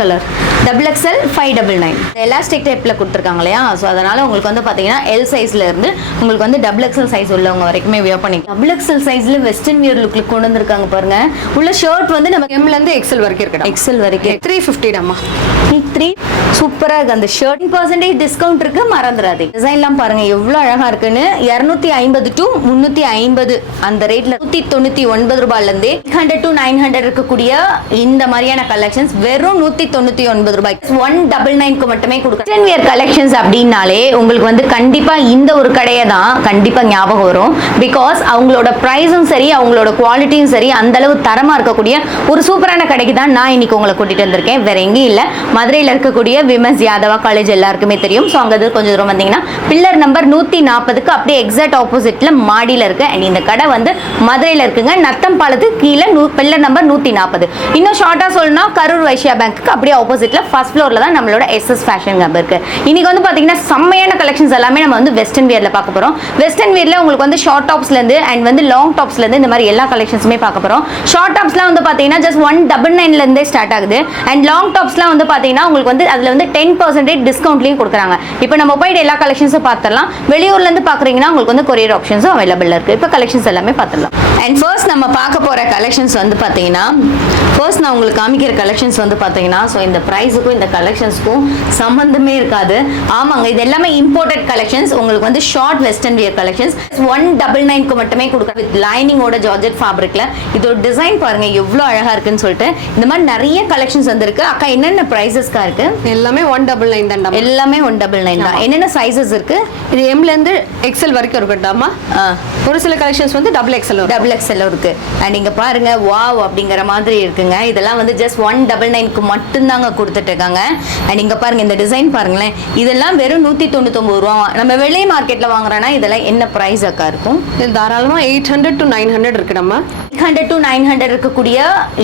Colour double XL five double nine elastic டைப்பில் கொடுத்துருக்காங்க இல்லையா? ஸோ அதனால் உங்களுக்கு வந்து பார்த்தீங்கன்னா எல் சைஸில் இருந்து உங்களுக்கு வந்து டபுள் எக்ஸ்எல் சைஸ் உள்ளவங்க வரைக்குமே வியர் பண்ணிக்கலாம் டபுள் எக்ஸ்எல் சைஸில் வெஸ்டர்ன் வியர் லுக்கில் கொண்டு வந்திருக்காங்க பாருங்க. உள்ள ஷர்ட் வந்து நம்ம எம்ல இருந்து எக்ஸல் வரைக்கும் இருக்குடா எக்ஸல் வரைக்கும். த்ரீ ஃபிஃப்டிடாம்மா த்ரீ சூப்பராக இருக்கு. அந்த ஷர்ட் பர்சன்டேஜ் டிஸ்கவுண்ட் இருக்கு. மறந்துடாதீங்க. டிசைன்லாம் பாருங்க எவ்வளோ அழகா இருக்குன்னு. இரநூத்தி ஐம்பது டு முந்நூற்றி ஐம்பது அந்த ரேட்ல நூற்றி தொண்ணூற்றி ஒன்பது ரூபாயிலேருந்து ஹண்ட்ரட் டு நைன் ஹண்ட்ரட் இருக்கக்கூடிய இந்த மாதிரியான கலெக்ஷன்ஸ் வெறும் நூற்றி தொண்ணூற்றி ஒன்பது ரூபாய். ஒன் டபுள் நைன்க்கு மட்டுமே கொடுக்குறேன் வியர் கலெக்ஷன்ஸ் அப்படின்னாலே உங்களுக்கு வந்து கண்டிப்பாக இந்த ஒரு கடையை தான் கண்டிப்பாக ஞாபகம் வரும். பிகாஸ் அவங்களோட ப்ரைஸும் சரி அவங்களோட குவாலிட்டியும் சரி அந்த அளவு தரமாக இருக்கக்கூடிய ஒரு சூப்பரான கடைக்கு தான் நான் இன்னைக்கு உங்களை கூட்டிட்டு வந்திருக்கேன். வேற எங்கேயும் இல்லை. மதுரையில் இருக்கக்கூடிய விமஸ் யாதவா காலேஜ் எல்லாருக்குமே தெரியும். ஸோ அங்கே கொஞ்சம் தூரம் வந்தீங்கன்னா பில்லர் நம்பர் நூற்றி நாற்பதுக்கு அப்படியே எக்ஸாக்ட் ஆப்போசிட்டில் மாடியில் இருக்கு அண்ட் இந்த கடை வந்து மதுரையில் இருக்குங்க. நத்தம் பாலத்துக்கு கீழே நூ பில்லர் நம்பர் நூற்றி நாற்பது. இன்னும் ஷார்ட்டாக சொல்லணும்னா கரூர் வைஷ்யா பேங்க்கு அப்படியே ஆப்போசிட்டில் ஃபர்ஸ்ட் ஃப்ளோரில் தான் நம்மளோட எஸ்எஸ் ஃபேஷன் ஹப் இருக்கு. இன்னைக்கு வந்து பார்த்தீங்கன்னா செம்மையான கலெக்ஷன்ஸ் எல்லாமே நம்ம வந்து வெஸ்டர்ன் வியரில் பார்க்க போகிறோம் வெஸ்டர்ன் வியரில் உங்களுக்கு வந்து ஷார்ட் டாப்ஸ்லேருந்து அண்ட் வந்து லாங் டாப்ஸ்லேருந்து இந்த மாதிரி எல்லா கலெக்ஷன்ஸுமே பார்க்க போகிறோம் ஷார்ட் டாப்ஸ்லாம் வந்து பார்த்தீங்கன்னா ஜஸ்ட் ஒன் டபுள் நைன்லேருந்தே ஸ்டார்ட் ஆகுது. அண்ட் லாங் டாப்ஸ்லாம் வந்து பார்த்தீங்கன்னா உங்களுக்கு வந்து அதில் வந்து டென் பர்சன்டேஜ் டிஸ்கவுண்ட்லையும் கொடுக்குறாங்க. இப்போ நம்ம போயிட்டு எல்லா கலெக்ஷன்ஸும் பார்த்துடலாம். வெளியூர்லேருந்து பார்க்குறீங்கன்னா உங்களுக்கு வந்து கொரியர் ஆப்ஷன்ஸும் அவைலபிள் இருக்குது இப்போ கலெக்ஷன்ஸ் எல்லாமே பார்த்துடலாம். அண்ட் ஃபர்ஸ்ட் நம்ம பார்க்க போகிற கலெக்ஷன்ஸ் வந்து பார்த்தீங்கன்னா ஃபர்ஸ்ட் நான் உங்களுக்கு காமிக்கிற கலெக்ஷன்ஸ் வந்து பார்த்தீங்கன்னா ஸோ இந்த ப்ரைஸுக்கும் இந்த கலெக்ஷன்ஸ்க்கும் சம்மந்தமே இருக்காது. ஆமாங்க இது எல்லாமே இம்போர்ட்டட் கலெக்ஷன்ஸ் உங்களுக்கு வந்து short western wear collections one double நைன்க்கு மட்டுமே கொடுக்குற வித் லைனிங்கோட ஜார்ஜெட் ஃபேப்ரிக்ல இதோட டிசைன் பாருங்க எவ்வளோ அழகா இருக்குன்னு சொல்லிட்டு. இந்த மாதிரி நிறைய கலெக்ஷன்ஸ் வந்திருக்கு. அக்கா என்னென்ன ப்ரைஸஸ்க்கா இருக்கு? எல்லாமே ஒன் டபுள் நைன் தான்டா. எல்லாமே ஒன் டபுள் நைன் தான். என்னென்ன சைஸஸ் இருக்கு? இது எம்ல இருந்து எக்ஸல் வரைக்கும் இருக்கட்டாமா ஒரு சில கலெக்ஷன்ஸ் வந்து டபுள் எக்ஸல் டபுள் எக்ஸ்எல் இருக்கு. அண்ட் இங்க பாருங்க வாவ் அப்படிங்கிற மாதிரி இருக்குங்க. இதெல்லாம் வந்து ஜஸ்ட் ஒன் டபுள் நைனுக்கு மட்டும்தாங்க கொடுத்துட்டு இருக்காங்க அண்ட் இங்க பாருங்க இந்த டிசைன் பாருங்களேன். இதெல்லாம் வெறும் நூத்தி தொண்ணூத்தொம்பது ரூபா. நம்ம வெளி மார்க்கெட்ல வாங்குறோம்னா இதெல்லாம் என்ன ப்ரைஸ் அக்கா இருக்கும்? இது தாராளமா eight hundred to nine hundred இருக்குடாமா hundred to nine hundred இருக்கக்கூடிய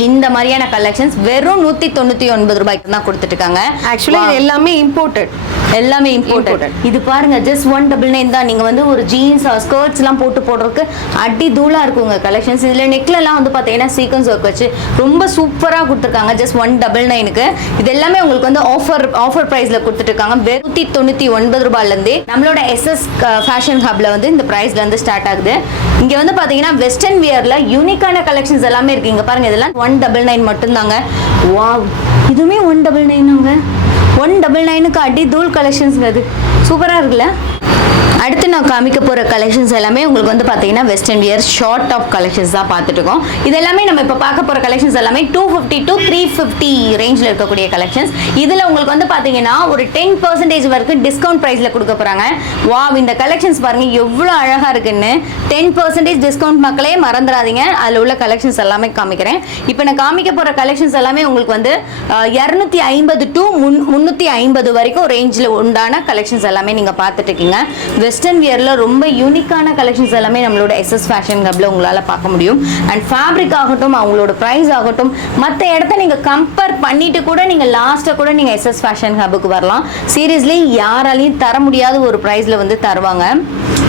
இந்த மாதிரியான கலெக்ஷன்ஸ் வெறும் நூத்தி தொண்ணூத்தி ஒன்பது ரூபாய்க்கு தான் கொடுத்துட்டு இருக்காங்க ஆக்சுவலா இது எல்லாமே இம்போர்ட்டட் எல்லாமே இம்போர்ட்டட். இது பாருங்க ஜஸ்ட் ஒன் டபுள் நைன் தான். நீங்க வந்து ஒரு ஜீன்ஸ் ஸ்கர்ட்ஸ் எல்லாம் போட்டு போடுறதுக்கு அடி தூளா இருக்குங்க கலெக்ஷன்ஸ் இதுல நெக்ல எல்லாம் வந்து பாத்தீங்கன்னா சீக்வன்ஸ் ஒர்க் வச்சு ரொம்ப சூப்பரா கொடுத்துருக்காங்க. ஜஸ்ட் ஒன் டபுள் நைனுக்கு இது எல்லாமே உங்களுக்கு வந்து ஆஃபர் ஆஃபர் ப்ரைஸ்ல கொடுத்துட்டு இருக்காங்க நூத்தி தொண்ணூத்தி ஒன்பது ரூபாயில இருந்து நம்மளோட எஸ்எஸ் ஃபேஷன் ஹப்ல வந்து இந்த ப்ரைஸ்ல இருந்து ஸ்டார்ட் ஆகுது. இங்க வந்து பாத்தீங்கன்னா வெஸ்டர்ன் வியர்ல யூனிக்கான கலெக்ஷன்ஸ் எல்லாமே இருக்கு. இங்க பாருங்க இதெல்லாம் ஒன் டபுள் நைன் மட்டும்தாங்க. வாவ் இதுவுமே ஒன் டபுள் நைனாங்க ஒன் டபுள் நைனுக்கு அடி தூள் கலெக்ஷன்ஸ்ங்க அது சூப்பராக இருக்குல்ல? அடுத்து நான் காமிக்க போகிற கலெக்ஷன்ஸ் எல்லாமே உங்களுக்கு வந்து பார்த்தீங்கன்னா western wear short top collections தான் பார்த்துட்டு இருக்கோம் இது எல்லாமே நம்ம இப்போ பார்க்க போகிற கலெக்ஷன்ஸ் எல்லாமே two fifty to three fifty ரேஞ்சில் இருக்கக்கூடிய கலெக்ஷன்ஸ் இதில் உங்களுக்கு வந்து பார்த்தீங்கன்னா ஒரு டென் பர்சன்டேஜ் வரைக்கும் டிஸ்கவுண்ட் ப்ரைஸில் கொடுக்க போகிறாங்க வா இந்த கலெக்ஷன்ஸ் பாருங்கள் எவ்வளோ அழகாக இருக்குன்னு. டென் பர்சன்டேஜ் டிஸ்கவுண்ட் மக்களே மறந்துடாதீங்க. அதில் உள்ள கலெக்ஷன்ஸ் எல்லாமே காமிக்கிறேன். இப்போ நான் காமிக்க போகிற கலெக்ஷன்ஸ் எல்லாமே உங்களுக்கு வந்து இரநூத்தி ஐம்பது டு முன் முந்நூற்றி ஐம்பது வரைக்கும் ரேஞ்சில் உண்டான கலெக்ஷன்ஸ் எல்லாமே நீங்கள் பார்த்துட்டு இருக்கீங்க வெஸ்டர்ன் வியரில் ரொம்ப யூனிக்கான கலெக்ஷன்ஸ் எல்லாமே நம்மளோட எஸ்எஸ் ஃபேஷன் ஹப்பில் உங்களால் பார்க்க முடியும். அண்ட் ஃபேப்ரிக் ஆகட்டும் அவங்களோட ப்ரைஸ் ஆகட்டும் மற்ற இடத்த நீங்கள் கம்பேர் பண்ணிட்டு கூட நீங்கள் லாஸ்ட்டாக கூட நீங்கள் எஸ்எஸ் ஃபேஷன் ஹப்புக்கு வரலாம். சீரியஸ்லி யாராலையும் தர முடியாத ஒரு ப்ரைஸில் வந்து தருவாங்க.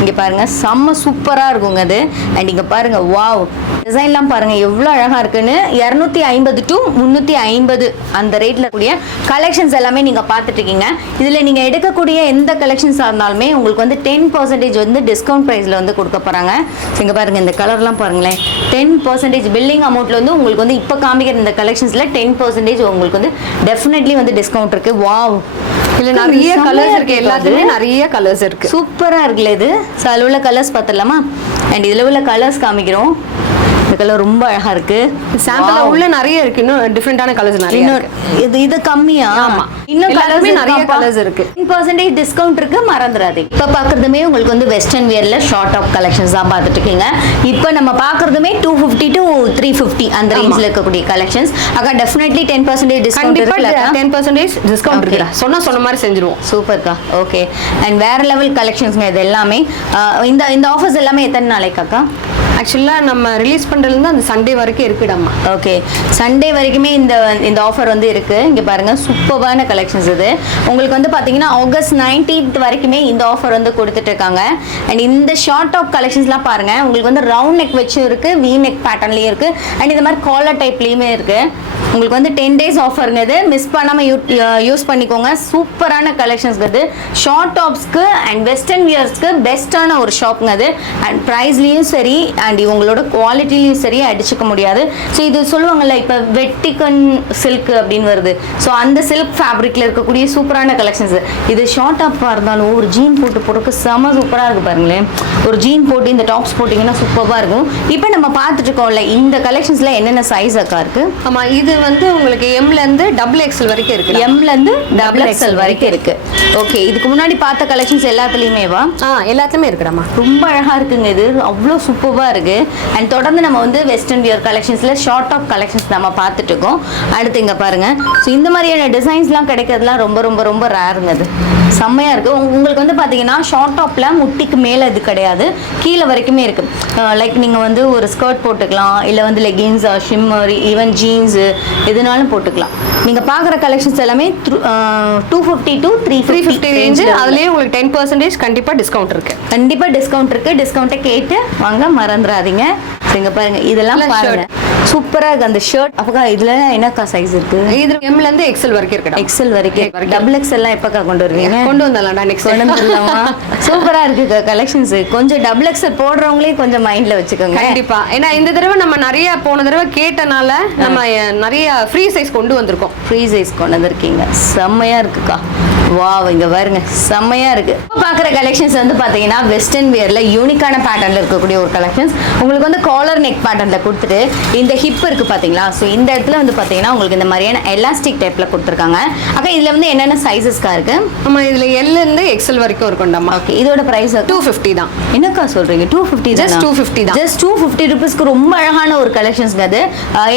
இங்கே பாருங்க செம்ம சூப்பராக இருக்குங்க அது. அண்ட் இங்கே பாருங்க வாவ் டிசைன்லாம் பாருங்க எவ்வளோ அழகாக இருக்குன்னு. இரநூத்தி ஐம்பது டு முந்நூற்றி ஐம்பது அந்த ரேட்டில் கூடிய கலெக்ஷன்ஸ் எல்லாமே நீங்கள் பார்த்துட்டு இருக்கீங்க. இதில் நீங்கள் எடுக்கக்கூடிய எந்த கலெக்ஷன்ஸாக இருந்தாலுமே உங்களுக்கு வந்து டென் பர்சன்டேஜ் வந்து டிஸ்கவுண்ட் ப்ரைஸில் வந்து கொடுக்க போகிறாங்க இங்கே பாருங்க இந்த கலர்லாம் பாருங்களேன். டென் பர்சன்டேஜ் பில்லிங் அமௌண்ட்டில் வந்து உங்களுக்கு வந்து இப்போ காமிக்கிற இந்த கலெக்ஷன்ஸில் டென் பர்சன்டேஜ் உங்களுக்கு வந்து டெஃபினெட்லி வந்து டிஸ்கவுண்ட் இருக்குது வாவ் இதுல நிறைய கலர்ஸ் இருக்கு இருக்கு எல்லாத்துலயும். நிறைய கலர்ஸ் இருக்கு. சூப்பரா இருக்குல்ல இது. ஸோ அதில் உள்ள கலர்ஸ் பார்த்துடலாமா? அண்ட் இதில் உள்ள கலர்ஸ் காமிக்கிறோம். இந்த கலர் ரொம்ப அழகா இருக்கு சாம்பிள். உள்ள நிறைய இருக்கு இன்னும் டிஃப்ரெண்டான கலர்ஸ் நிறைய. இது இது கம்மியா ஆமா. இன்னும் கலர்ஸ் நிறைய colours இருக்கு. பர்சன்டேஜ் டிஸ்கவுண்ட் இருக்கு மறந்துடாதீங்க இப்போ பார்க்குறதுமே உங்களுக்கு வந்து வெஸ்டர்ன் வியர்ல ஷார்ட் ஆஃப் கலெக்ஷன்ஸ் தான் பார்த்துட்டு இருக்கீங்க இப்போ நம்ம two fifty to three fifty அந்த ஆமா. ரேஞ்சில் இருக்கக்கூடிய கலெக்ஷன்ஸ் அக்கா டெஃபினெட்லி டென் பர்சன்டேஜ் டிஸ்கவுண்ட் கண்டிப்பா இருக்குல்ல டென் பர்சன்டேஜ் டிஸ்கவுண்ட் Okay. இருக்குடா சொன்னா சொன்ன மாதிரி செஞ்சிருவோம் சூப்பர்க்கா ஓகே அண்ட் வேற லெவல் கலெக்ஷன்ஸ்ங்க இது எல்லாமே இந்த இந்த ஆஃபர்ஸ் எல்லாமே எத்தனை நாளைக்கு அக்கா ஆக்சுவலாக நம்ம ரிலீஸ் பண்ணுறதுலேருந்து அந்த சண்டே வரைக்கும் இருக்குடாம்மா ஓகே சண்டே வரைக்குமே இந்த இந்த ஆஃபர் வந்து இருக்குது இங்கே பாருங்க சூப்பரான கலெக்ஷன்ஸ் இது. உங்களுக்கு வந்து பார்த்தீங்கன்னா ஆகஸ்ட் நைன்டீன்த் வரைக்குமே இந்த ஆஃபர் வந்து கொடுத்துட்ருக்காங்க அண்ட் இந்த ஷார்ட் டாப் கலெக்ஷன்ஸ்லாம் பாருங்கள் உங்களுக்கு வந்து ரவுண்ட் நெக் வச்சும் இருக்குது வி நெக் பேட்டர்ன்லேயும் இருக்குது அண்ட் இந்த மாதிரி காலர் டைப்லேயுமே இருக்குது உங்களுக்கு வந்து டென் டேஸ் ஆஃபருங்க இது. மிஸ் பண்ணாமல் யூ யூஸ் பண்ணிக்கோங்க. சூப்பரான கலெக்ஷன்ஸ் இது. ஷார்ட் டாப்ஸ்க்கு அண்ட் வெஸ்டர்ன் வியர்ஸ்க்கு பெஸ்ட்டான ஒரு ஷாப்புங்க அது அண்ட் ப்ரைஸ்லேயும் சரி அண்ட் இவங்களோட குவாலிட்டிலையும் சரி அடிச்சுக்க முடியாது. ஸோ இது சொல்லுவாங்கல்ல இப்போ வெட்டிக்கன் சில்க் அப்படின்னு வருது. ஸோ அந்த சில்க் ஃபேப்ரிக்கில் இருக்கக்கூடிய சூப்பரான கலெக்ஷன்ஸ் இது ஷார்ட் டாப்பாக இருந்தாலும் ஒரு ஜீன் போட்டு போடுறதுக்கு செம சூப்பராக இருக்குது பாருங்களேன். ஒரு ஜீன் போட்டு இந்த டாப்ஸ் போட்டிங்கன்னா சூப்பராக இருக்கும். இப்போ நம்ம பார்த்துட்டு இருக்கோம்ல இந்த கலெக்ஷன்ஸில் என்னென்ன சைஸ் அக்கா இருக்குது ஆமா இது வந்து உங்களுக்கு எம்ல இருந்து டபுள் எக்ஸ்எல் வரைக்கும் இருக்கு. எம்ல இருந்து டபுள் எக்ஸ்எல் வரைக்கும் இருக்கு. ஓகே இதுக்கு முன்னாடி பார்த்த கலெக்ஷன்ஸ் எல்லாத்துலயுமேவா ஆ எல்லாத்துலயுமே இருக்குடாம்மா ரொம்ப அழகா இருக்குங்க இது. அவ்வளோ சூப்பராக இருக்கு. அண்ட் தொடர்ந்து நம்ம வந்து வெஸ்டர்ன் வியர் கலெக்ஷன்ஸ்ல ஷார்ட் டாப் கலெக்ஷன்ஸ் நம்ம பார்த்துட்டு இருக்கோம் அடுத்து இங்க பாருங்க. ஸோ இந்த மாதிரியான டிசைன்ஸ்லாம் கிடைக்கிறதுலாம் ரொம்ப ரொம்ப ரொம்ப ரேருங்க அது செம்மையா இருக்கு. உங்க- உங்களுக்கு வந்து பாத்தீங்கன்னா ஷார்ட் டாப்ல முட்டிக்கு மேல இது கிடையாது. கீழே வரைக்குமே இருக்கு. லைக் நீங்க வந்து ஒரு ஸ்கர்ட் போட்டுக்கலாம் இல்ல வந்து லெகின்ஸ் ஷிம்மர் ஈவன் ஜீன்ஸ் எதுனாலும் போட்டுக்கலாம். நீங்க பாக்குற கலெக்ஷன்ஸ் எல்லாமே two fifty to three three fifty range அதுலயே உங்களுக்கு டென் பர்சன்டேஜ் கண்டிப்பா டிஸ்கவுண்ட் இருக்கு. கண்டிப்பா டிஸ்கவுண்ட் இருக்கு. டிஸ்கவுண்ட்டை கேட்டு வாங்க மறந்துடாதீங்க சரி, இங்க பாருங்க இதெல்லாம் பாருங்க. சூப்பரா இருக்கு அந்த ஷர்ட் அப்பக்கா இதுல என்னக்கா சைஸ் இருக்கு? இது எம்ல இருந்து எக்ஸ்எல் வரைக்கும் இருக்குடா எக்ஸல் வரைக்கும். டபுள் எக்ஸ் எல்லாம் எப்பக்கா கொண்டு வருவீங்க? கொண்டு வந்துடலாம்டா நெக்ஸ்ட் கொண்டு வந்துடலாமா? சூப்பரா இருக்கு கலெக்ஷன்ஸ் கொஞ்சம் டபுள் எக்ஸல் போடுறவங்களே கொஞ்சம் மைண்ட்ல வச்சுக்கோங்க. கண்டிப்பா. ஏன்னா இந்த தடவை நம்ம நிறைய போன தடவை கேட்டனால நம்ம நிறைய ஃப்ரீ சைஸ் கொண்டு வந்திருக்கோம். ஃப்ரீ சைஸ் கொண்டு வந்திருக்கீங்க. செம்மையா இருக்குக்கா. வாவ் இங்க பாருங்க. செம்மையா இருக்கு. பாக்குற கலெக்ஷன்ஸ் வந்து பாத்தீங்கன்னா வெஸ்டர்ன் வியர்ல யூனிக்கான பேட்டர்ன்ல இருக்கக்கூடிய ஒரு கலெக்ஷன்ஸ் உங்களுக்கு வந்து காலர் நெக் பேட்டர்ன்ல கொடுத்துட்டு இந்த ஹிப் இருக்கு பாத்தீங்களா? ஸோ இந்த இடத்துல வந்து பாத்தீங்கன்னா உங்களுக்கு இந்த மாதிரியான எலாஸ்டிக் டைப்ல கொடுத்துருக்காங்க. அக்கா இதுல வந்து என்னென்ன சைஸஸ்க்கா இருக்கு? நம்ம இதுல எல்ல இருந்து எக்ஸ்எல் வரைக்கும் இருக்கும்டாமா ஓகே இதோட பிரைஸ் டூ ஃபிஃப்டி தான். என்னக்கா சொல்றீங்க? டூ ஃபிஃப்டி Just 250 தான். ஜஸ்ட் டூ ஃபிஃப்டி ருபீஸ்க்கு ரொம்ப அழகான ஒரு கலெக்ஷன்ஸ்ங்க அது.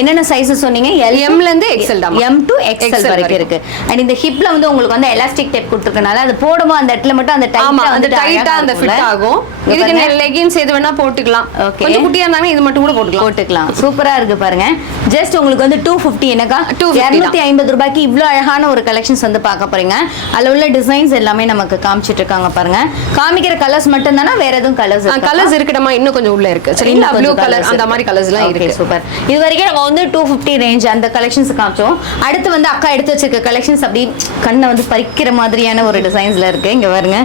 என்னென்ன சைஸஸ் சொன்னீங்க? M ல இருந்து XL தான். எம் டு எக்ஸ்எல் XL வரைக்கும் இருக்கு. அண்ட் இந்த ஹிப்ல வந்து உங்களுக்கு வந்து எலாஸ்டிக் டைப் கொடுத்துருக்கனால அது போடும்போது அந்த இடத்துல மட்டும் அந்த டைட்டா அந்த டைட்டா அந்த ஃபிட் ஆகும். இதுக்கு லெகின்ஸ் எது வேணா போட்டுக்கலாம். Okay. கொஞ்சம் குட்டியா இருந்தாங்கன்னா இது மட்டும் கூட போட்டுக்கலாம். போட்டுக்கலாம். சூப்பரா இருக்கு பாருங்க. ஜஸ்ட் உங்களுக்கு வந்து டூ ஃபிஃப்டி என்னக்கா? 250 தான். இரநூத்தி ஐம்பது ரூபாய்க்கு இவ்வளோ அழகான ஒரு கலெக்ஷன்ஸ் வந்து பார்க்க போறீங்க. அதுல உள்ள டிசைன்ஸ் எல்லாமே நமக்கு காமிச்சிட்டு இருக்காங்க பாருங்க. காமிக்கிற கலர்ஸ் மட்டும் தானே வேற எதுவும் கலர்ஸ் கலர்ஸ் இருக்குடமா இன்னும் கொஞ்சம் உள்ள இருக்கு. சரிங்களா ப்ளூ கலர் அந்த மாதிரி கலர்ஸ் எல்லாம் இருக்கு. சூப்பர் இது வரைக்கும் நம்ம வந்து டூ ஃபிஃப்டி ரேஞ்ச் அந்த கலெக்ஷன்ஸ் காமிச்சோம். அடுத்து வந்து அக்கா எடுத்து வச்சிருக்க கலெக்ஷன்ஸ் அப்படி கண்ணை வந்து பறிக்கிற மாதிரியான ஒரு டிசைன்ஸ்ல இருக்கு. இங்க பாருங்க.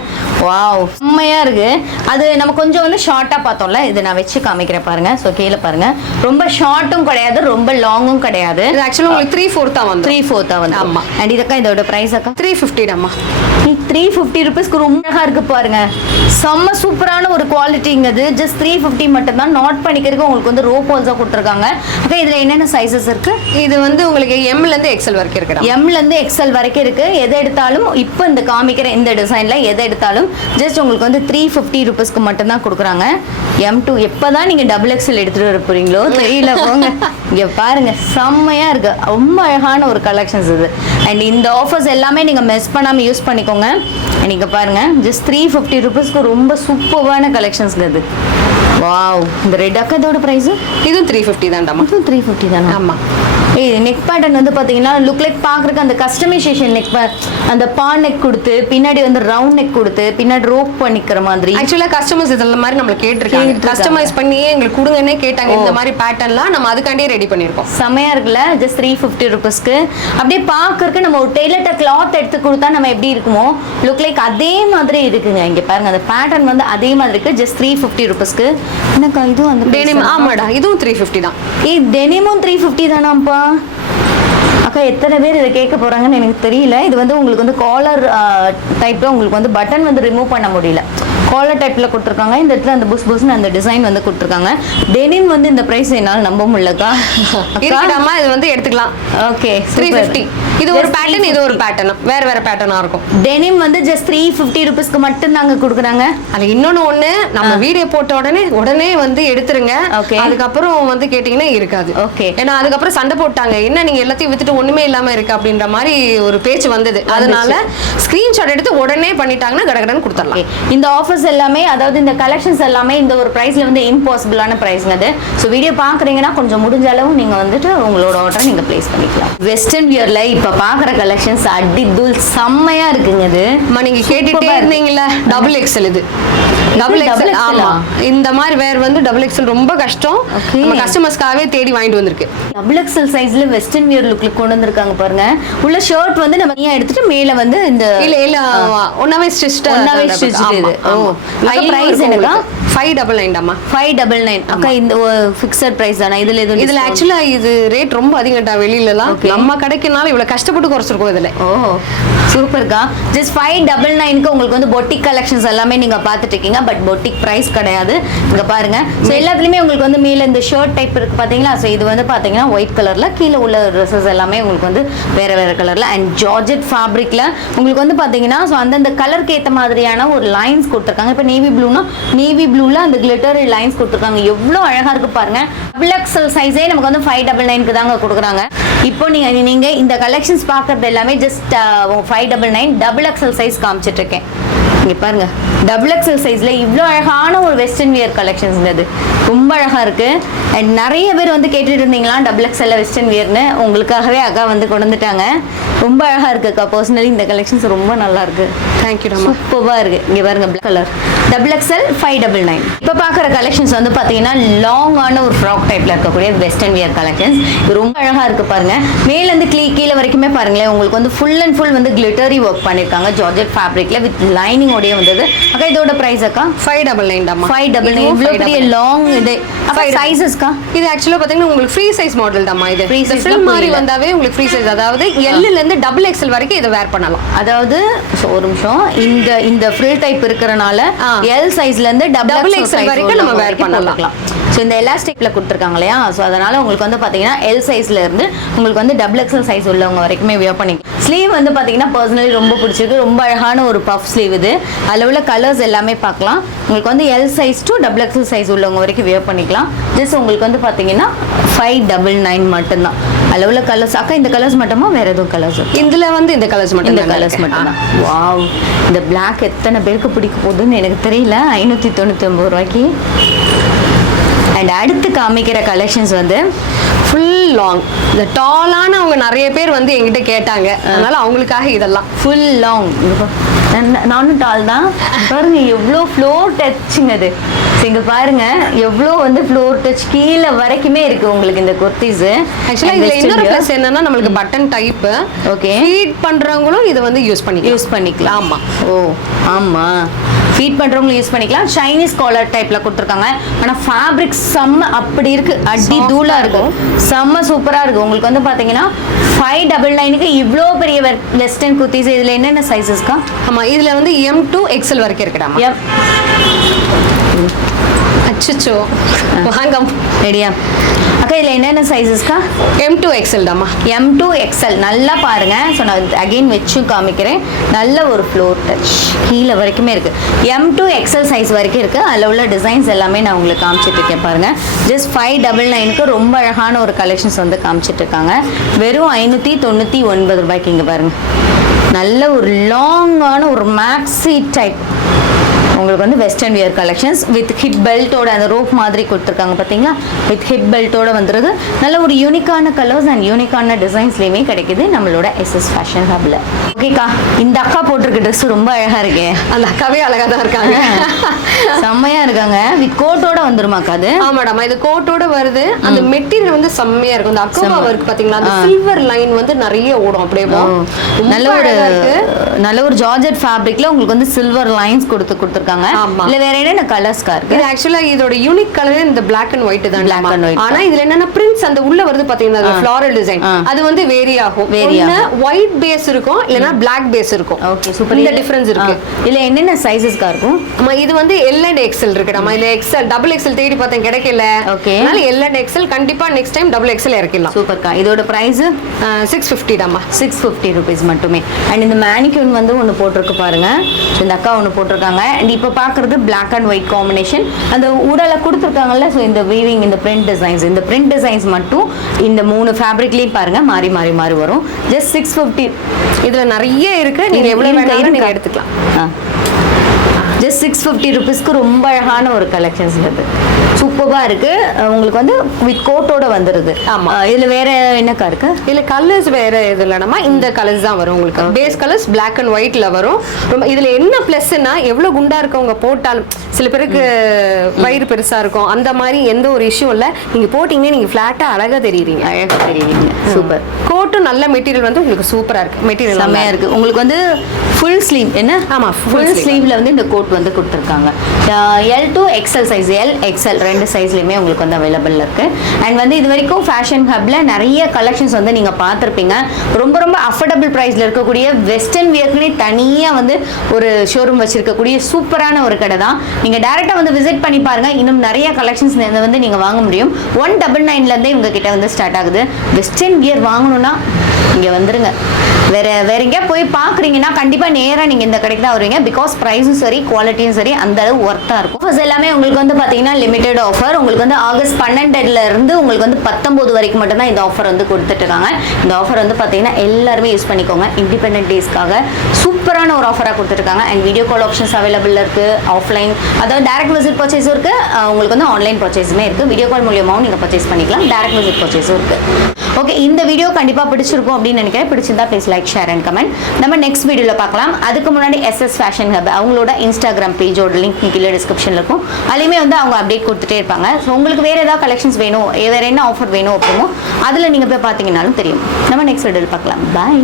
வாவ் செம்மையா இருக்கு. அது நம்ம கொஞ்சம் வந்து ஷார்ட்டா பார்த்தோம்ல இது நான் வச்சு காமிக்கிறேன் பாருங்க. ஸோ கீழே பாருங்க. ரொம்ப ஷார்ட்டும் கிடையாது ரொம்ப லாங்கும் கிடையாது. இது ஆக்சுவலா உங்களுக்கு த்ரீ ஃபோர்த்தா வந்து த்ரீ ஃபோர்த்தா வந்து ஆமா. அண்ட் இதக்கா இதோட ப்ரைஸ் அக்கா? த்ரீ ஃபிஃப்டிடாமா த்ரீ ஃபிஃப்டி ருபீஸ்க்கு ரொம்ப அழகா இருக்கு பாருங்க. செம்ம சூப்பரான ஒரு குவாலிட்டிங்கிறது ஜஸ்ட் த்ரீ ஃபிஃப்டி மட்டும் தான் நோட் பண்ணிக்கிறதுக்கு உங்களுக்கு வந்து ரோப் ஹோல்ஸாக கொடுத்துருக்காங்க. அக்கா இதில் என்னென்ன சைஸஸ் இருக்கு? இது வந்து உங்களுக்கு எம்ல இருந்து எக்ஸ்எல் வரைக்கும் இருக்குடா எம்ல இருந்து எக்ஸ்எல் வரைக்கும் இருக்கு. எதை எடுத்தாலும் இப்போ இந்த காமிக்கிற இந்த டிசைன்ல எதை எடுத்தாலும் ஜஸ்ட் உங்களுக்கு வந்து த்ரீ ஃபிஃப்டி ருபீஸ்க்கு மட்டும் தான் கொடுக்குறாங்க. எம் டூ எப்போதான் நீங்க டபுள் எக்ஸ்எல் எடுத்துட்டு வர போறீங்களோ தெரியல போங்க. இங்க பாருங்க செம்மையா இருக்கு. ரொம்ப அழகான ஒரு கலெக்ஷன்ஸ் இது. அண்ட் இந்த ஆஃபர்ஸ் எல்லாமே நீங்க மிஸ் பண்ணாம யூஸ் பண்ணிக்கோங்க. நீங்க பாருங்க ஜஸ்ட் த்ரீ ஃபிஃப்டி ருபீஸ்க்கு ரொம்ப சூப்பரான கலெக்ஷன்ஸ் இது. வாவ் இந்த ரெட் அக்கா இதோட ப்ரைஸு இதுவும் த்ரீ ஃபிஃப்டி தான்டாமா? இதுவும் த்ரீ ஃபிஃப்டி தானே? ஆமா. ஏய் நெக் பேட்டர்ன் வந்து பாத்தீங்கன்னா லுக் லைக் பாக்குறதுக்கு அந்த கஸ்டமைசேஷன் நெக் அந்த பா நெக் கொடுத்து பின்னாடி வந்து ரவுண்ட் நெக் கொடுத்து பின்னாடி ரோப் பண்ணிக்கிற மாதிரி. ஆக்சுவலா கஸ்டமர்ஸ் இதெல்லாம் மாதிரி நம்மள கேட்டிருக்காங்க. கஸ்டமைஸ் பண்ணியே எங்களுக்கு கொடுங்கன்னே கேட்டாங்க. இந்த மாதிரி பேட்டர்ன்லாம் நம்ம அதுக்காண்டியே ரெடி பண்ணிருக்கோம் செமையா இருக்குல்ல? ஜஸ்ட் த்ரீ ஃபிஃப்டி ருபீஸ்க்கு அப்படியே பார்க்கறதுக்கு நம்ம ஒரு டெய்லர்ட்ட கிளாத் எடுத்து கொடுத்தா நம்ம எப்படி இருக்குமோ லுக் லைக் அதே மாதிரி இருக்குங்க. இங்க பாருங்க அந்த பேட்டர்ன் வந்து அதே மாதிரி இருக்கு. ஜஸ்ட் த்ரீ ஃபிஃப்டி ருபீஸ்க்கு என்னக்கா இதுவும் அந்த டெனிம் ஆமாடா இதுவும் த்ரீ ஃபிஃப்டி தான். ஏய் டெனிமும் த்ரீ ஃபிஃப்டி தானாப்பா அக்கா எத்தனை பேர் இதை கேட்க போகிறாங்கன்னு எனக்கு தெரியல. இது வந்து உங்களுக்கு வந்து காலர் டைப்பில் உங்களுக்கு வந்து பட்டன் வந்து ரிமூவ் பண்ண முடியல. காலர் டைப்ல கொடுத்துருக்காங்க. இந்த இடத்துல அந்த புஸ் புஸ்னு அந்த டிசைன் வந்து கொடுத்துருக்காங்க. டெனிம் வந்து இந்த பிரைஸ் என்னால் நம்ப முடியலக்கா? இருக்கடாமா இது வந்து எடுத்துக்கலாம். ஓகே த்ரீ ஃபிஃப்டி இது ஒரு பேட்டர்ன் இது ஒரு பேட்டர்ன் வேற வேற பேட்டர்னா இருக்கும். டெனிம் வந்து ஜஸ்ட் த்ரீ ஃபிஃப்டி ருபீஸ்க்கு மட்டும் தாங்க கொடுக்குறாங்க. அது இன்னொன்னு ஒண்ணு நம்ம வீடியோ போட்ட உடனே உடனே வந்து எடுத்துருங்க. Okay. அதுக்கப்புறம் வந்து கேட்டீங்கன்னா இருக்காது. Okay. ஏன்னா அதுக்கப்புறம் சண்டை போட்டாங்க. என்ன நீங்க எல்லாத்தையும் வித்துட்டு ஒண்ணுமே இல்லாம இருக்கு அப்படின்ற மாதிரி ஒரு பேச்சு வந்தது. அதனால ஸ்கிரீன்ஷாட் எடுத்து உடனே பண்ணிட்டாங்கன்னா கடகடன்னு கொடுத்துடலாம். இந்த ஆஃபர்ஸ் எல்லாமே அதாவது இந்த கலெக்ஷன்ஸ் எல்லாமே இந்த ஒரு ப்ரைஸ்ல வந்து இம்பாசிபிளான ப்ரைஸ்ங்க அது. ஸோ வீடியோ பார்க்குறீங்கன்னா கொஞ்சம் முடிஞ்ச அளவு நீங்க வந்துட்டு உங்களோட ஆர்டர் நீங்க ப்ளேஸ் பண்ணிக்கலாம். வெஸ்டர்ன் வியர்ல இப்போ பார்க்குற கலெக்ஷன்ஸ் அடி தூள் செம்மையா இருக்குங்க இது அம்மா நீங்க கேட்டுட்டே Superb ஆ இருக்கு. இருந்தீங்களா டபுள் எக்ஸல் இது. டபுள் எக்ஸல் XL ஆமா. ஆ? இந்த மாதிரி வேர் வந்து டபுள் எக்ஸல் ரொம்ப கஷ்டம். நம்ம கஸ்டமர்ஸ்க்காகவே தேடி வாங்கிட்டு வந்திருக்கு. டபுள் எக்ஸல் சைஸ்ல வெஸ்டர்ன் வியர் லுக்ல கொண்டு வந்திருக்காங்க பாருங்க. உள்ள ஷர்ட் வந்து நம்ம தனியா எடுத்துட்டு மேல வந்து இந்த இல்ல இல்ல ஒன்னாவே ஸ்டிச்ட் ஒண்ணாவே stitched இது. ஓ. அக்கா, price என்னக்கா? ஃபைவ் டபுள் நைன்டாமா ஃபைவ் டபுள் நைன் அக்கா இந்த ஃபிக்ஸட் பிரைஸ் தானே? இதுல எதுவும் இதுல discount? ஆக்சுவலா இது ரேட் ரொம்ப அதிகம்டா வெளியில எல்லாம் Okay. நம்ம கடைக்குனால இவ்வளவு கஷ்டப்பட்டு குறைச்சிருக்கோம் இதுல. ஓ சூப்பர்க்கா ஜஸ்ட் ஃபைவ் டபுள் நைனுக்கு உங்களுக்கு வந்து பொட்டிக் கலெக்ஷன்ஸ் எல்லாமே நீங்க பார்த்துட்டு இருக்கீங்க. பட் பொட்டிக் பிரைஸ் கிடையாது. இங்க பாருங்க. ஸோ எல்லாத்துலயுமே உங்களுக்கு வந்து மேல இந்த ஷர்ட் டைப் இருக்கு பாத்தீங்களா? ஸோ இது வந்து பாத்தீங்கன்னா ஒயிட் கலர்ல கீழே உள்ள ட்ரெஸ்ஸஸ் எல்லாமே உங்களுக்கு வந்து வேற வேற கலர்ல அண்ட் ஜார்ஜெட் ஃபேப்ரிக்ல உங்களுக்கு வந்து பாத்தீங்கன்னா ஸோ அந்தந்த கலருக்கு ஏத்த மாதிரியான ஒரு லைன்ஸ் கொடுத்துருக்காங்க. இப்போ நேவி ப்ளூனா நேவி ப்ளூல அந்த கிளிட்டர் லைன்ஸ் கொடுத்துருக்காங்க. எவ்வளோ அழகாக இருக்கு பாருங்க. டபுள் எக்ஸல் சைஸே நமக்கு வந்து ஃபைவ் டபுள் நைனுக்கு தாங்க கொடுக்குறாங்க. இப்போ நீங்கள் நீங்கள் இந்த கலெக்ஷன்ஸ் பார்க்கறது எல்லாமே just five double nine double XL size காமிச்சிட்டு இருக்கேன். இங்க பாருங்க. டபுள் எக்ஸல் சைஸ்ல இவ்வளோ அழகான ஒரு வெஸ்டர்ன் வியர் கலெக்ஷன்ஸ் இது ரொம்ப அழகா இருக்கு. அண்ட் நிறைய பேர் வந்து கேட்டுட்டு இருந்தீங்களா டபுள் எக்ஸ்எல்ல வெஸ்டர்ன் வியர்னு உங்களுக்காகவே அக்கா வந்து கொண்டு வந்துட்டாங்க. ரொம்ப அழகா இருக்கு அக்கா. பர்சனலி இந்த கலெக்ஷன்ஸ் ரொம்ப நல்லா இருக்கு. தேங்க்யூ சூப்பராக இருக்கு. இங்க பாருங்க black colour double XL five double nine இப்போ பார்க்குற கலெக்ஷன்ஸ் வந்து பார்த்தீங்கன்னா லாங்கான ஒரு ஃப்ராக் டைப்ல இருக்கக்கூடிய வெஸ்டர்ன் வியர் கலெக்ஷன்ஸ் இது ரொம்ப அழகா இருக்கு பாருங்க. மேலேருந்து க்ளீ கீழே வரைக்குமே பாருங்களேன் உங்களுக்கு வந்து ஃபுல் அண்ட் ஃபுல் வந்து கிளிட்டரி ஒர்க் பண்ணியிருக்காங்க ஜார்ஜெட் ஃபேப்ரிக்ல வித் லைனிங்கோடய வந்தது. அக்கா இதோட ப்ரைஸ் அக்கா? ஃபைவ் டபுள் நைன்டாமா ஃபைவ் டபுள் நைன் இவ்வளோ பெரிய லாங் இது. அப்போ சைஸஸ்க்கா இது ஆக்சுவலா பாத்தீங்கன்னா உங்களுக்கு ஃப்ரீ சைஸ் மாடல் தாம்மா இது. ஃபில் தான் மாதிரி. வந்தாவே உங்களுக்கு ஃப்ரீ சைஸ் அதாவது எல்லுல இருந்து டபுள் எக்ஸல் வரைக்கும் இதை வேர் பண்ணலாம். அதாவது ஒரு நிமிஷம். இந்த இந்த ஃப்ரில் டைப் இருக்கறனால. எல் சைஸ்ல இருந்து Double டபுள் XL எக்ஸ்எல் வரைக்கும் நம்ம wear பண்ணலாம். ஸோ இந்த எலாஸ்டிக்ல கொடுத்துருக்காங்க இல்லையா? ஸோ அதனால உங்களுக்கு வந்து பார்த்தீங்கன்னா எல் சைஸ்ல இருந்து உங்களுக்கு வந்து டபுள் எக்ஸ்எல் சைஸ் உள்ளவங்க வரைக்குமே வியர் பண்ணிக்கலாம். ஸ்லீவ் வந்து பார்த்தீங்கன்னா பர்சனலி ரொம்ப பிடிச்சிருக்கு. ரொம்ப அழகான ஒரு பஃப் ஸ்லீவ் இது. அதில் உள்ள கலர்ஸ் எல்லாமே பார்க்கலாம். உங்களுக்கு வந்து L size to double XL size உள்ளவங்க வரைக்கும் வியர் பண்ணிக்கலாம். ஜஸ்ட் உங்களுக்கு வந்து பார்த்தீங்கன்னா ஃபைவ் டபுள் நைன் மட்டும்தான். அதில் உள்ள கலர்ஸ் அக்கா இந்த கலர்ஸ் மட்டுமா? வேற எதுவும் கலர்ஸ் இதுல வந்து இந்த கலர்ஸ் மட்டும் இந்த கலர்ஸ் மட்டும்தான். வாவ் இந்த Black எத்தனை பேருக்கு பிடிக்க போகுதுன்னு எனக்கு தெரியல. ஐநூற்றி தொண்ணூற்றி ஒம்பது ரூபாய்க்கு. அண்ட் அடுத்து காமிக்கிற கலெக்ஷன்ஸ் வந்து ஃபுல் லாங் இந்த டாலான அவங்க நிறைய பேர் வந்து என்கிட்ட கேட்டாங்க. அதனால அவங்களுக்காக இதெல்லாம். ஃபுல் லாங் நானும் டால் தான். பாருங்க எவ்வளோ ஃப்ளோர் டச்சுங்க அது இங்க பாருங்க எவ்வளோ வந்து ஃப்ளோர் டச் கீழே வரைக்குமே இருக்கு உங்களுக்கு இந்த குர்த்திஸ் ஆக்சுவலா இதுல இன்னொரு ப்ளஸ் என்னன்னா நம்மளுக்கு பட்டன் டைப் Okay. ஃபீட் பண்றவங்களும் இதை வந்து யூஸ் பண்ணிக்கலாம். யூஸ் பண்ணிக்கலாம். ஆமா. ஓ ஆமா. ஃபீட் பண்றவங்க யூஸ் பண்ணிக்கலாம். சைனீஸ் காலர் டைப்ல கொடுத்துருக்காங்க. ஆனா ஃபேப்ரிக் செம்ம அப்படி இருக்கு. அடி Soft-ஆ தூளா இருக்கும். செம்ம சூப்பரா இருக்கு. உங்களுக்கு வந்து பாத்தீங்கன்னா ஃபைவ் டபுள் நைனுக்கு இவ்வளோ பெரிய வெஸ்டர்ன் குர்த்திஸ் இதுல என்னென்ன சைஸஸ்க்கா ஆமா இதுல வந்து எம் டூ எக்ஸல் வரைக்கும் இருக்குடாமா? எம் அச்சோ வாங்க. ரெடியா அக்கா இதுல என்னென்ன சைஸஸ்க்கா எம் டூ எக்ஸல் தாம்மா. எம் டூ எக்ஸ்எல் நல்லா பாருங்க. ஸோ நான் அகைன் வச்சும் காமிக்கிறேன். நல்ல ஒரு ஃப்ளோர் டச் கீழே வரைக்குமே இருக்கு. எம் டூ எக்ஸ்எல் சைஸ் வரைக்கும் இருக்கு. அதில் உள்ள டிசைன்ஸ் எல்லாமே நான் உங்களுக்கு காமிச்சிட்டு இருக்கேன் பாருங்க. ஜஸ்ட் ஃபைவ் டபுள் நைனுக்கு ரொம்ப அழகான ஒரு கலெக்ஷன்ஸ் வந்து காமிச்சிட்டு இருக்காங்க. வெறும் ஐநூற்றி தொண்ணூற்றி ஒன்பது ரூபாய்க்கு இங்கே பாருங்க. நல்ல ஒரு லாங்கான ஒரு மேக்ஸி டைப் உங்களுக்கு வந்து western wear collections with hip பெல்ட்டோட அந்த ரோப் மாதிரி கொடுத்துருக்காங்க பார்த்தீங்களா வித் ஹிப் பெல்ட்டோட வந்துருது நல்ல ஒரு யூனிக்கான கலர்ஸ் அண்ட் யூனிக்கான டிசைன்ஸ்லேயுமே கிடைக்குது நம்மளோட எஸ்எஸ் ஃபேஷன் ஹப்ல ஓகேக்கா இந்த அக்கா போட்டிருக்க ட்ரெஸ் ரொம்ப அழகா இருக்கே. அந்த அக்காவே அழகா தான் இருக்காங்க செம்மையா இருக்காங்க. வித் கோட்டோட வந்துருமாக்கா அது? ஆமாடாமா இது கோட்டோட வருது. அந்த மெட்டீரியல் வந்து செம்மையா இருக்கும். இந்த அக்கோபா. ஒர்க் பாத்தீங்களா? அந்த ஆ. சில்வர் லைன் வந்து நிறைய ஓடும் அப்படியே நல்ல ஒரு நல்ல ஒரு ஜார்ஜெட் ஃபேப்ரிக்ல உங்களுக்கு வந்து சில்வர் லைன்ஸ் கொடுத்து கொடுத்துருக்காங்க. ஆமா. இல்ல வேற என்னென்ன கலர்ஸ்க்கா இருக்கு? இது ஆக்சுவலா இதோட யூனிக் கலர் இந்த பிளாக் அண்ட் ஒயிட் தான் Black and white ஆனா இதுல என்னன்னா பிரிண்ட்ஸ் அந்த உள்ள வருது பாத்தீங்கன்னா ஃபிளாரல் டிசைன். அது வந்து வேரி ஆகும். ஒண்ணு ஒயிட் பேஸ் இருக்கும் இல்லனா பிளாக் பேஸ் இருக்கும். ஓகே சூப்பர் இந்த டிஃபரன்ஸ் இருக்கு. இல்ல என்னென்ன சைஸஸ்க்கா இருக்கும்? ஆமா இது வந்து எல் அண்ட் எக்ஸல் இருக்கு. நம்ம இதுல எக்ஸல் டபுள் எக்ஸல் தேடி பார்த்தேன் கிடைக்கல. Okay. அதனால எல் அண்ட் எக்ஸல் கண்டிப்பா நெக்ஸ்ட் டைம் டபுள் எக்ஸல் இறக்கிடலாம். சூப்பர்க்கா இதோட பிரைஸ் சிக்ஸ் ஃபிஃப்டி தாம்மா சிக்ஸ் ஃபிஃப்டி ருபீஸ் மட்டுமே. அண்ட் இந்த மேனிக்யூன் வந்து ஒன்று போட்டிருக்கு பாருங்க. இந்த அக்கா ஒன்று போட்டிருக்காங்க. அண்ட் அண்ட் இப்போ பார்க்குறது Black அண்ட் ஒயிட் காம்பினேஷன் அந்த உடலை கொடுத்துருக்காங்கல்ல ஸோ இந்த வீவிங் இந்த பிரிண்ட் டிசைன்ஸ் இந்த பிரிண்ட் டிசைன்ஸ் மட்டும் இந்த மூணு ஃபேப்ரிக்லேயும் பாருங்க மாறி மாறி மாறி வரும். ஜஸ்ட் சிக்ஸ் ஃபிஃப்டி இதுல நிறைய இருக்கு. நீங்க எவ்வளவு வேணாலும் நீங்க எடுத்துக்கலாம். ஜஸ்ட் சிக்ஸ் ஃபிஃப்டி ருபீஸ்க்கு ரொம்ப அழகான ஒரு கலெக்ஷன்ஸ் இது. சூப்பராக இருக்கு. அஹ் உங்களுக்கு வந்து வித் கோட்டோட வந்துடுது ஆமா. அஹ் இதுல வேற என்னக்கா இருக்கு? இல்ல கலர்ஸ் வேற இது இல்லைனா இந்த கலர்ஸ் தான் வரும் உங்களுக்கு. பேஸ் கலர்ஸ் Black அண்ட் ஒயிட்ல வரும். ரொம்ப இதுல என்ன பிளஸ்னா எவ்வளவு குண்டா இருக்கவங்க போட்டாலும் சில பேருக்கு வயிறு பெருசா இருக்கும். அந்த மாதிரி எந்த ஒரு இஷ்யூ இல்ல. நீங்க போட்டீங்கன்னா நீங்க ஃபிளாட்டா அழகா தெரியுறீங்க. அழகா தெரியுவீங்க சூப்பர். கோட்டும் நல்ல மெட்டீரியல் வந்து உங்களுக்கு சூப்பரா இருக்கு. மெட்டீரியல் செம்மையா இருக்கு. உங்களுக்கு வந்து ஃபுல் ஸ்லீவ் என்ன? ஆமா, full ஃபுல். ஸ்லீவ்ல வந்து இந்த கோட் வந்து கொடுத்துருக்காங்க. L to XL size L XL ரெண்டு சைஸ்லையுமே உங்களுக்கு வந்து அவைலபிள் இருக்கு. அண்ட் வந்து இது வரைக்கும் ஃபேஷன் ஹப்ல நிறைய கலெக்ஷன்ஸ் வந்து நீங்க பார்த்துருப்பீங்க. ரொம்ப ரொம்ப அஃபோர்டபுள் ப்ரைஸ்ல இருக்கக்கூடிய வெஸ்டர்ன் வியர்க்குனே தனியாக வந்து ஒரு ஷோரூம் வச்சிருக்கக்கூடிய சூப்பரான ஒரு கடை தான். நீங்க டேரெக்டாக வந்து விசிட் பண்ணி பாருங்க. இன்னும் நிறைய கலெக்ஷன்ஸ் வந்து நீங்க வாங்க முடியும். ஒன் டபுள் நைன்லேருந்தே இவங்க கிட்ட வந்து ஸ்டார்ட் ஆகுது. வெஸ்டர்ன் வியர் வாங்கணும்னா இங்க வந்துருங்க. வேற வேற எங்கேயா போய் பாக்குறீங்கன்னா கண்டிப்பா நேரா நீங்க இந்த கடைக்கு தான் வருவீங்க. பிகாஸ் ப்ரைஸும் சரி குவாலிட்டியும் சரி அந்த அளவு ஒர்த்தா இருக்கும். Offers எல்லாமே உங்களுக்கு வந்து பாத்தீங்கன்னா லிமிடெட் ஆஃபர் உங்களுக்கு வந்து ஆகஸ்ட் பன்னெண்டுல இருந்து உங்களுக்கு வந்து பத்தொன்பது வரைக்கும் மட்டும்தான் இந்த ஆஃபர் வந்து கொடுத்துட்டு இருக்காங்க. இந்த ஆஃபர் வந்து பாத்தீங்கன்னா எல்லாருமே யூஸ் பண்ணிக்கோங்க. இண்டிபெண்டன்ட் டேஸ்க்காக சூப்பரான ஒரு ஆஃபராக கொடுத்துருக்காங்க and video call options available இருக்கு ஆஃப்லைன் அதாவது டேரக்ட் விசிட் பர்ச்சேஸும் இருக்கு. உங்களுக்கு வந்து ஆன்லைன் பர்ச்சேஸுமே இருக்கு. வீடியோ கால் மூலியமாகவும் நீங்க பர்ச்சேஸ் பண்ணிக்கலாம். டேரக்ட் விசிட் பர்ச்சேஸும் இருக்கு. ஓகே இந்த வீடியோ கண்டிப்பாக பிடிச்சிருக்கும் அப்படின்னு நினைக்கிறேன். பிடிச்சிருந்தா please like share and comment நம்ம நெக்ஸ்ட் வீடியோவில் பார்க்கலாம். அதுக்கு முன்னாடி எஸ்எஸ் ஃபேஷன் ஹப் அவங்களோட இன்ஸ்டாகிராம் பேஜோட லிங்க் கீழே டிஸ்கிரிப்ஷனில் இருக்கும். அதுலேயுமே வந்து அவங்க அப்டேட் கொடுத்துட்டே இருப்பாங்க. ஸோ உங்களுக்கு வேறு ஏதாவது கலெக்ஷன்ஸ் வேணும் வேறு என்ன ஆஃபர் வேணும் அப்படிமோ அதில் நீங்கள் போய் பார்த்தீங்கன்னாலும் தெரியும். நம்ம நெக்ஸ்ட் வீடியோவில் பார்க்கலாம். பாய்